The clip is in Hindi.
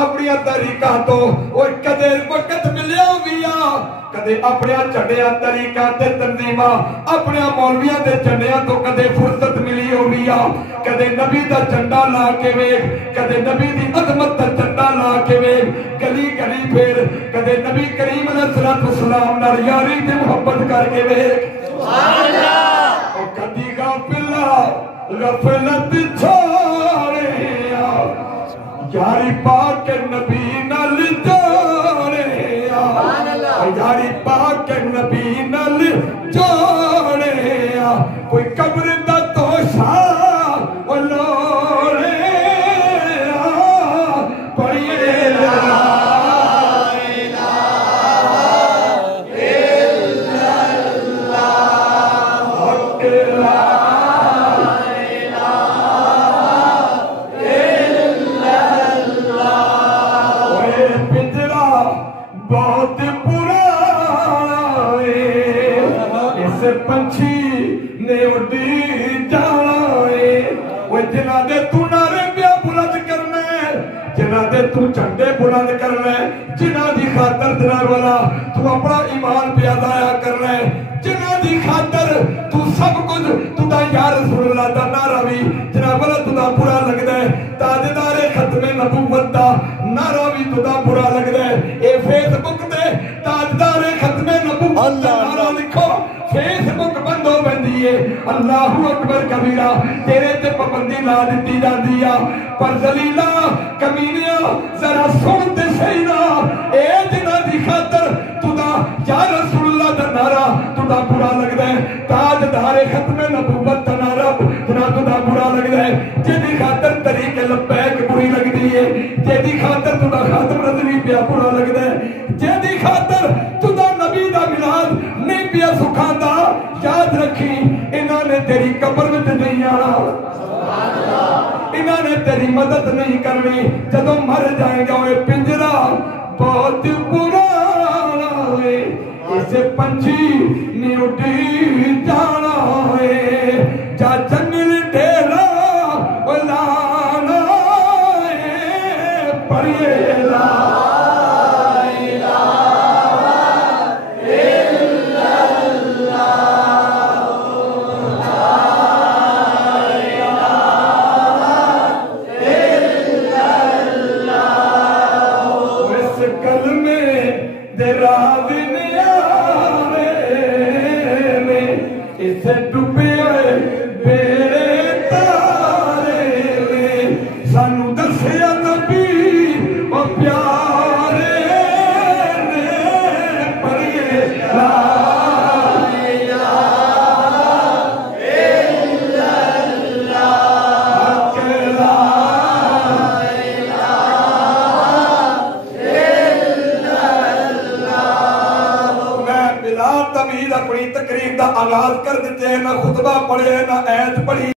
अपनिया तरीका तो कदे वक्त मिलिया भी आ कदे अपने झंडिया तरीका ते तंजीमा अपने मौलविया के झंडिया तो कदे फुर्सत मिली होगी आ कदे नबी का झंडा ला के वेख कदे नबी की अजमत का झंडा ला के वेख गली गली फिर कदे नबी करीम अलैहिस्सलाम नाल यारी ते मोहब्बत करके वेख सुभान अल्लाह ओ कदी गाफिला गफलत छोड़े यारी पाक नबी नल जोड़े यारी पाक नबी नल जोड़े कोई कब्र दा तोशा लोड़े पढ़िए बहुत पुराना इस पंछी ने उड़ी जाना वो जिन्ना दे तू नारे पिया बुलंद करना जिन्ना दे तू झंडे बुलंद करना जिन्ना दी खातर दिना वाला तू अपना ईमान पिया दाया करना जिन्ना दी खातर तू सब कुछ तुदा या रसूल अल्लाह दा नारा भी जिन्ना वाला तुदा बुरा लगदा है ताजदारे खत्मे नबूवत दा नारा भी तुदा बुरा लगदा है ए फेसबुक ते ताजदारे खत्मे नबूवत दा नारा लिखो फेसबुक बंद हो बंदी है अल्लाहू अकबर कबीरा तेरे ते पाबंदी ला दी जाती है पर जलीला कमीनिया जरा सुन ते सही ना ए जिन्ना दी खातर तुदा या रसूल अल्लाह दा नारा तुदा बुरा लगदा है ताजदारे खत्मे नबूवत दा नारा तुदा बुरा लगदा है जेदी खातर तरीके लब्बैक बुरी लगदी है जेदी खातर तुदा खातम रजवी पिया बुरा लगदा है जेदी खातर तुदा नबी दा मिलाद नहीं पिया सुखांदा याद रखी इन्होंने तेरी कब्र विच नहीं आना सुभान अल्लाह इन्होंने तेरी मदद नहीं करनी जदों मर जाएगा ओए पिंजरा बहुत पुराना है इसे पंछी ने उड़ी जाना है जा जंगल डेरा लाना है पढ़िए ला इसे डूबे बेड़े तारे में सानू दसिया नबी ओ प्यारे ने पढ़िए ला अपनी तकरीर का आगाज कर दिते ना खुतबा पढ़े ना ऐत पढ़ी।